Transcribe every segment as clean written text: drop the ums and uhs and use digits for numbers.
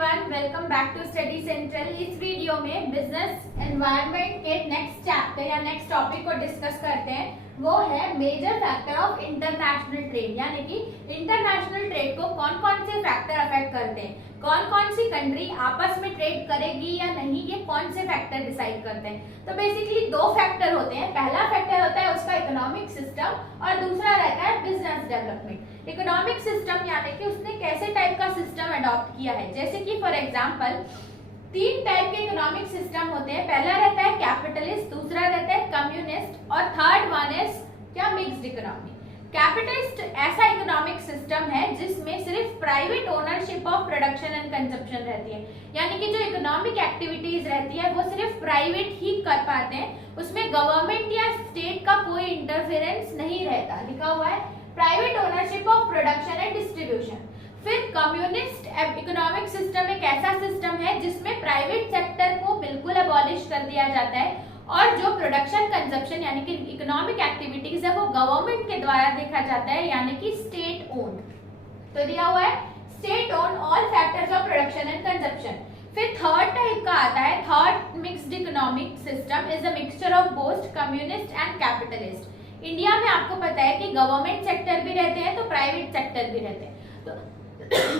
Everyone, welcome back to study central. इस video में business environment के नेक्स्ट चैप्टर या नेक्स्ट टॉपिक को डिस्कस करते हैं। वो है major factor of international trade, यानी कि इंटरनेशनल ट्रेड को कौन कौन से फैक्टर अफेक्ट करते हैं, कौन कौन सी कंट्री आपस में ट्रेड करेगी या नहीं, ये कौन से फैक्टर डिसाइड करते हैं। तो बेसिकली दो फैक्टर होते हैं। पहला फैक्टर होता है उसका इकोनॉमिक सिस्टम और दूसरा रहता है बिजनेस डेवलपमेंट। इकोनॉमिक सिस्टम यानी कि उसने कैसे टाइप का सिस्टम अडॉप्ट किया है। जैसे कि फॉर एग्जांपल तीन टाइप के इकोनॉमिक सिस्टम होते हैं। पहला रहता है कैपिटलिस्ट, दूसरा रहता है कम्युनिस्ट और थर्ड वन इज क्या मिक्स्ड इकोनॉमी। कैपिटलिस्ट ऐसा इकोनॉमिक सिस्टम है जिसमें सिर्फ private ownership of production and consumption रहती है, यानी कि जो इकोनॉमिक एक्टिविटीज रहती है वो सिर्फ प्राइवेट ही कर पाते हैं, उसमें गवर्नमेंट या स्टेट का कोई इंटरफेरेंस नहीं रहता। लिखा हुआ है private ownership of production and distribution. फिर कम्युनिस्ट इकोनॉमिक सिस्टम एक ऐसा सिस्टम है जिसमें प्राइवेट सेक्टर को बिल्कुल अबॉलिश कर दिया जाता है और जो प्रोडक्शन कंजप्शन यानी कि इकोनॉमिक एक्टिविटीज है वो गवर्नमेंट के द्वारा देखा जाता है, यानी कि स्टेट ओन्ड। तो दिया हुआ है state own all factors of production and consumption. फिर थर्ड टाइप का आता है third mixed economic system is a mixture of both communist and capitalist. India में आपको पता है कि गवर्नमेंट सेक्टर भी रहते हैं तो प्राइवेट सेक्टर भी रहते हैं। तो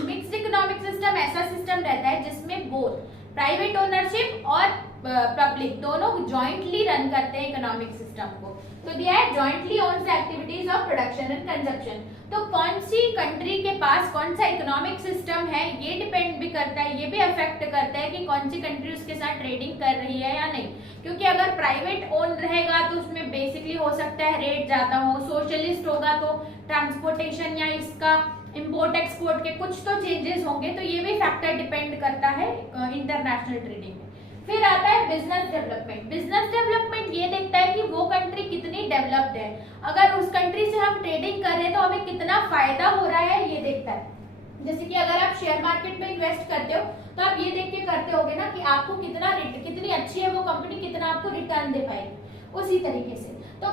मिक्स्ड इकोनॉमिक सिस्टम ऐसा सिस्टम रहता है जिसमें बोथ प्राइवेट ओनरशिप और पब्लिक दोनों जॉइंटली रन करते हैं इकोनॉमिक सिस्टम को। तो दिया है jointly owns activities of production and consumption. तो कौन सी कंट्री के पास कौन सा इकोनॉमिक सिस्टम है ये डिपेंड भी करता है, ये भी अफेक्ट करता है कि कौन सी कंट्री उसके साथ ट्रेडिंग कर रही है या नहीं। क्योंकि अगर प्राइवेट ओन रहेगा तो उसमें बेसिकली हो सकता है रेट ज्यादा हो, सोशलिस्ट होगा तो ट्रांसपोर्टेशन या इसका इंपोर्ट एक्सपोर्ट के कुछ तो चेंजेस होंगे। तो ये भी फैक्टर डिपेंड करता है इंटरनेशनल ट्रेडिंग में। फिर आता है बिजनेस डेवलपमेंट। बिजनेस डेवलपमेंट ये देखता है कि वो कंट्री कितनी डेवलप्ड है, अगर उस कंट्री से हम ट्रेडिंग कर रहे हैं तो हमें कितना फायदा हो रहा है ये देखता है। जैसे कि अगर आप शेयर मार्केट में इन्वेस्ट करते हो तो आप ये देख के करते होगे ना कि आपको कितनी अच्छी है वो कंपनी, कितना आपको रिटर्न दे पाएगी। उसी तरीके से तो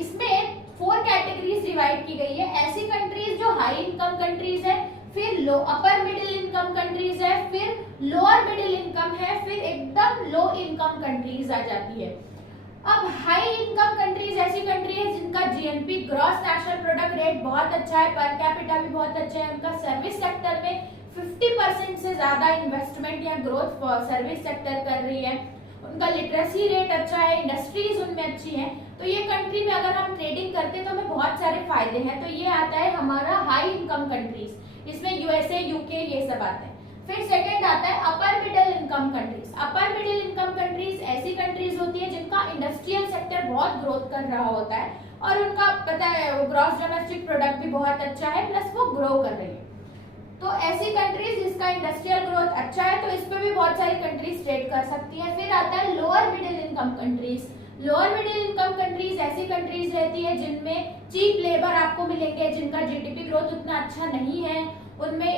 इसमें 4 कैटेगरीज डिवाइड की गई है। ऐसी कंट्रीज जो हाई इनकम कंट्रीज है, फिर लो अपर मिडिल इनकम कंट्रीज है, फिर लोअर मिडिल इनकम है, फिर एकदम लो इनकम कंट्रीज आ जाती है। अब हाई इनकम कंट्रीज ऐसी कंट्री है जिनका GNP gross national product rate बहुत अच्छा है, पर कैपिटा भी बहुत अच्छा है, उनका सर्विस सेक्टर में 50% से ज्यादा इन्वेस्टमेंट या ग्रोथ सर्विस सेक्टर कर रही है, उनका लिटरेसी रेट अच्छा है, इंडस्ट्रीज उनमें अच्छी हैं। तो ये कंट्री में अगर हम ट्रेडिंग करते हैं तो हमें बहुत सारे फायदे हैं। तो ये आता है हमारा हाई इनकम कंट्रीज, इसमें यूएसए, यूके ये सब आते हैं। फिर सेकंड आता है upper middle income countries. Upper middle income countries ऐसी कंट्रीज होती है जिनका इंडस्ट्रियल सेक्टर बहुत ग्रोथ कर रहा होता है और उनका पता है ग्रॉस डोमेस्टिक प्रोडक्ट भी बहुत अच्छा है, प्लस वो ग्रो कर रही है। तो ऐसी कंट्रीज जिसका इंडस्ट्रियल ग्रोथ अच्छा है तो इस पे भी बहुत सारी कंट्रीज ट्रेड कर सकती है। फिर आता है lower middle income countries. Lower middle income countries ऐसी कंट्रीज रहती है जिनमें चीप लेबर आपको मिलेंगे, जिनका जीडीपी ग्रोथ उतना अच्छा नहीं है, उनमें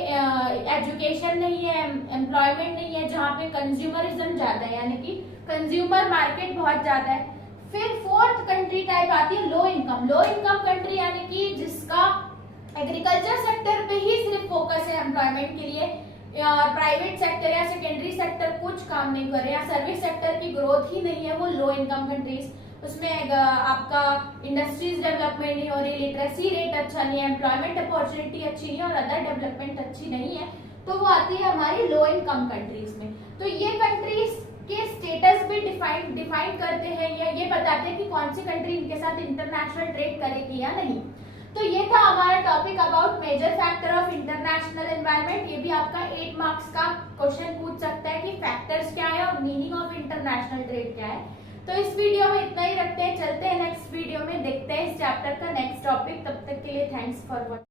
एजुकेशन नहीं है, एम्प्लॉयमेंट नहीं है, जहाँ पे कंज्यूमरिज्म ज्यादा है, यानी कि कंज्यूमर मार्केट बहुत ज्यादा है। फिर फोर्थ कंट्री टाइप आती है low income. Low income country यानी कि जिसका एग्रीकल्चर सेक्टर पे ही सिर्फ फोकस है एम्प्लॉयमेंट के लिए, प्राइवेट सेक्टर या सेकेंडरी सेक्टर कुछ काम नहीं कर रहे या सर्विस सेक्टर की ग्रोथ ही नहीं है, वो लो इनकम कंट्रीज। उसमें आपका इंडस्ट्रीज डेवलपमेंट नहीं हो रही, लिटरेसी रेट अच्छा नहीं है, एम्प्लॉयमेंट अपॉर्चुनिटी अच्छी नहीं है और अदर डेवलपमेंट अच्छी नहीं है, तो वो आती है हमारी लो इनकम कंट्रीज में। तो ये कंट्रीज के स्टेटस भी डिफाइन करते हैं या ये बताते हैं कि कौन सी कंट्री इनके साथ इंटरनेशनल ट्रेड करेगी या नहीं। तो ये था हमारा topic about major factor of international environment. ये भी आपका 8 मार्क्स का क्वेश्चन पूछ सकता है कि फैक्टर्स क्या है और मीनिंग ऑफ इंटरनेशनल ट्रेड क्या है। तो इस वीडियो में इतना ही रखते हैं, चलते हैं नेक्स्ट वीडियो में, देखते हैं इस चैप्टर का नेक्स्ट टॉपिक। तब तक के लिए थैंक्स फॉर वॉचिंग।